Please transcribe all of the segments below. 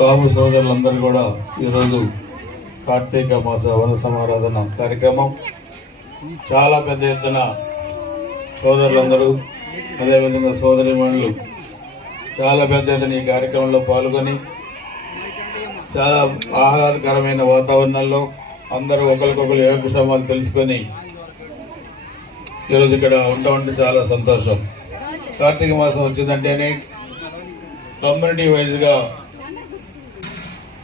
కాము సోదరులందరూ కూడా ఈరోజు కార్తీక మాస వన సమారాధన కార్యక్రమం. చాలా పెద్ద ఎత్తున సోదరులందరూ అదేవిధంగా సోదరిమణులు చాలా పెద్ద ఎత్తున ఈ కార్యక్రమంలో పాల్గొని చాలా ఆహ్లాదకరమైన వాతావరణంలో అందరూ ఒకరికొకరు యోగక్షేమాలు తెలుసుకొని ఈరోజు ఇక్కడ ఉంటామంటే చాలా సంతోషం. కార్తీక మాసం వచ్చిందంటేనే కమ్యూనిటీ వైజ్గా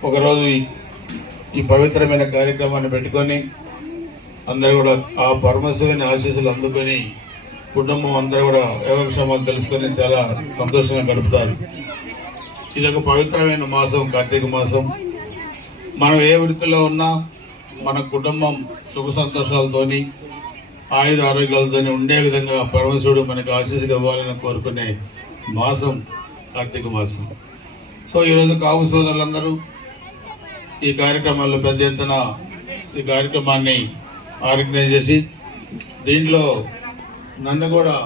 ఒకరోజు ఈ- పవిత్రమైన కార్యక్రమాన్ని పెట్టుకొని అందరు కూడా ఆ పరమశివుని ఆశీస్సులు అందుకొని కుటుంబం అందరూ కూడా యోగక్షేమాలు తెలుసుకొని చాలా సంతోషంగా గడుపుతారు. ఇది ఒక పవిత్రమైన మాసం కార్తీక మాసం. మనం ఏ వృత్తిలో ఉన్నా మన కుటుంబం సుఖ సంతోషాలతోని ఆయుధ ఆరోగ్యాలతోని ఉండే విధంగా పరమశివుడు మనకు ఆశీస్సులు ఇవ్వాలని కోరుకునే మాసం కార్తీక మాసం. సో ఈరోజు కాపు సోదరులందరూ ఈ కార్యక్రమాల్లో పెద్ద ఎత్తున ఈ కార్యక్రమాన్ని ఆర్గనైజ్ చేసి దీంట్లో నన్ను కూడా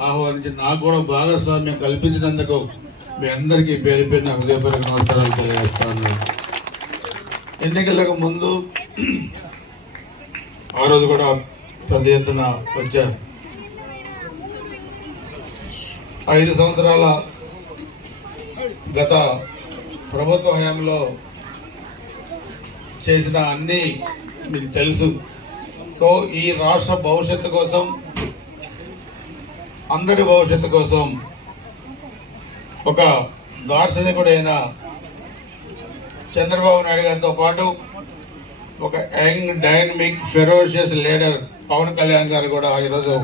ఆహ్వానించి నాకు కూడా భాగస్వామ్యం కల్పించినందుకు మీ అందరికీ పేరు పేరున హృదయపూర్వక నమస్కారాలు తెలియజేస్తాను ఎన్నికలకు ముందు ఆ రోజు కూడా పెద్ద ఎత్తున వచ్చారు. ఐదు సంవత్సరాల గత ప్రభుత్వ హయాంలో చేసిన అన్నీ మీకు తెలుసు. సో ఈ రాష్ట్ర భవిష్యత్తు కోసం అందరి భవిష్యత్తు కోసం ఒక దార్శనికుడైన చంద్రబాబు నాయుడు గారితో పాటు ఒక young dynamic ferocious leader Pawan Kalyan garu కూడా ఈరోజు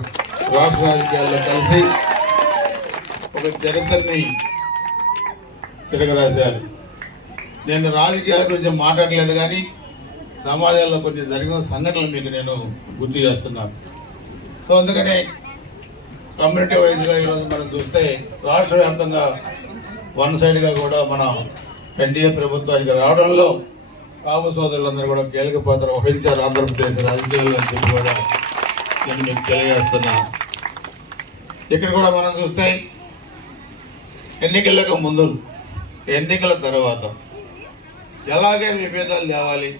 రాష్ట్ర రాజకీయాల్లో కలిసి ఒక చరిత్రని తిరగరాశారు. నేను రాజకీయాల గురించి మాట్లాడలేదు కానీ సమాజంలో కొన్ని జరిగిన సంఘటనలు మీకు నేను గుర్తు చేస్తున్నాను సో అందుకనే కమ్యూనిటీ వైజ్గా ఈరోజు మనం చూస్తే రాష్ట్ర వ్యాప్తంగా వన్ సైడ్గా కూడా మన ఎన్డీఏ ప్రభుత్వానికి రావడంలో కాపు సోదరులందరూ కూడా కీలక పాత్ర వహించారు ఆంధ్రప్రదేశ్ రాజకీయాల్లో అని చెప్పి కూడా నేను మీకు తెలియజేస్తున్నాను ఇక్కడ కూడా మనం చూస్తే ఎన్నికలకు ముందు ఎన్నికల తర్వాత ఎలాగే విభేదాలు తేవాలి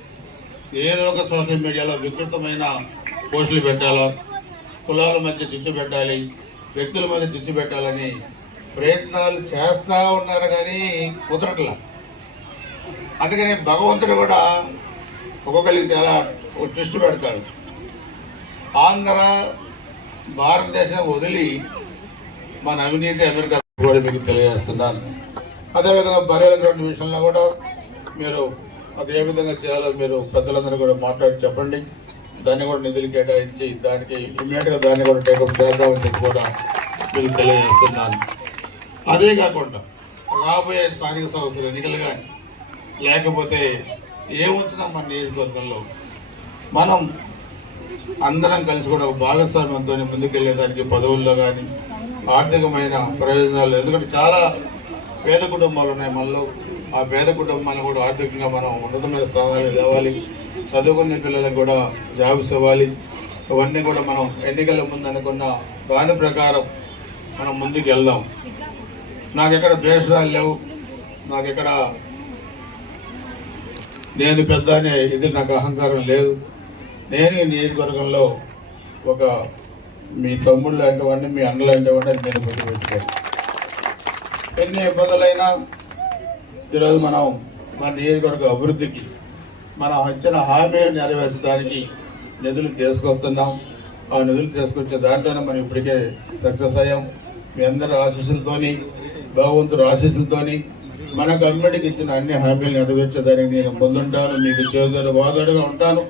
ఏదో ఒక సోషల్ మీడియాలో వికృతమైన పోస్టులు పెట్టాలా కులాల మధ్య చిచ్చు పెట్టాలి వ్యక్తుల మధ్య చిచ్చు పెట్టాలని ప్రయత్నాలు చేస్తూ ఉన్నారు కానీ కుదరట్లా. అందుకని భగవంతుడు కూడా ఒక్కొక్కరికి చాలా ట్విస్ట్ పెడతాడు. ఆంధ్ర భారతదేశం వదిలి మన అవినీతి అమెరికా కూడా మీకు తెలియజేస్తున్నాను. అదేవిధంగా బర్రెల విషయంలో కూడా మీరు అది ఏ విధంగా చేయాలో మీరు పెద్దలందరూ కూడా మాట్లాడి చెప్పండి. దాన్ని కూడా నిధులు కేటాయించి దానికి ఇమ్మీడియట్గా దాన్ని కూడా టేకప్ చేద్దామని చెప్పి కూడా మీకు తెలియజేస్తున్నాను. అదే కాకుండా రాబోయే స్థానిక సంస్థలు ఎన్నికలు కానీ లేకపోతే ఏమొచ్చినా మన నియోజకవర్గంలో మనం అందరం కలిసి కూడా ఒక భాగస్వామ్యంతో ముందుకెళ్ళేదానికి పదవుల్లో కానీ ఆర్థికమైన ప్రయోజనాలు ఎందుకంటే చాలా పేద కుటుంబాలు ఉన్నాయి మనలో. ఆ పేద కుటుంబాన్ని కూడా ఆర్థికంగా మనం ఉన్నతమైన స్థానాలు తేవాలి. చదువుకునే పిల్లలకు కూడా జాబ్స్ ఇవ్వాలి. ఇవన్నీ కూడా మనం ఎన్నికల ముందు అనుకున్న దాని ప్రకారం మనం ముందుకు వెళ్దాం. నాకెక్కడ ద్వేషాలు లేవు. నాకెక్కడ నేను పెద్ద అనే ఇది నాకు అహంకారం లేదు. నేను ఈ నియోజకవర్గంలో ఒక మీ తమ్ముళ్ళు లాంటివన్నీ మీ అన్న లాంటి నేను గుర్తు వచ్చాను ఎన్ని ఇబ్బందులైనా ఈరోజు మనం మన నియోజకవర్గ అభివృద్ధికి మనం ఇచ్చిన హామీలు నెరవేర్చడానికి నిధులు తీసుకొస్తున్నాం. ఆ నిధులు తీసుకొచ్చే దాంట్లోనే మనం ఇప్పటికే సక్సెస్ అయ్యాం. మీ అందరి ఆశీస్సులతోని భగవంతుడు ఆశీస్సులతోని మన గవర్నమెంట్కి ఇచ్చిన అన్ని హామీలు నెరవేర్చేదానికి నేను ముందుంటాను. మీకు చేదోడు వాదోడుగా ఉంటాను.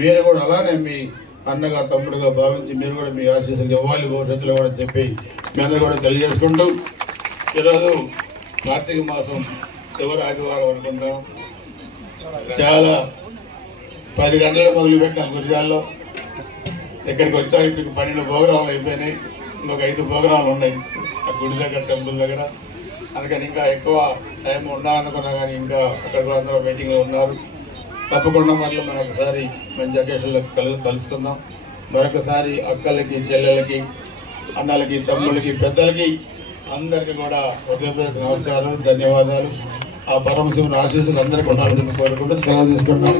మీరు కూడా అలానే మీ అన్నగా తమ్ముడుగా భావించి మీరు కూడా మీ ఆశీస్సులు ఇవ్వాలి భవిష్యత్తులో కూడా చెప్పి మీ అందరూ కూడా తెలియజేసుకుంటూ ఈరోజు కార్తీక మాసం చివరి ఆదివారం అనుకుంటాం. చాలా పది గంటలకు మొదలుపెట్టాం గురిజాల్లో ఇక్కడికి వచ్చాం ఇప్పుడు పన్నెండు ప్రోగ్రాంలు అయిపోయినాయి. ఇంకొక ఐదు ప్రోగ్రాంలు ఉన్నాయి. ఆ గుడి దగ్గర టెంపుల్ దగ్గర. అందుకని ఇంకా ఎక్కువ టైం ఉండాలనుకున్నా కానీ ఇంకా అక్కడ కూడా అందరూ మీటింగ్లో ఉన్నారు. తప్పకుండా మళ్ళీ మనం ఒకసారి మంచి అకేషన్లో కలు కలుసుకుందాం. మరొకసారి అక్కలకి చెల్లెలకి అన్నలకి తమ్ముళ్ళకి పెద్దలకి అందరికీ కూడా హృదయపూర్వక నమస్కారాలు ధన్యవాదాలు. ఆ పరమశివుని ఆశీస్సులు అందరికీ ఉండాలని కోరుకుంటూ సెలవు తీసుకుంటాం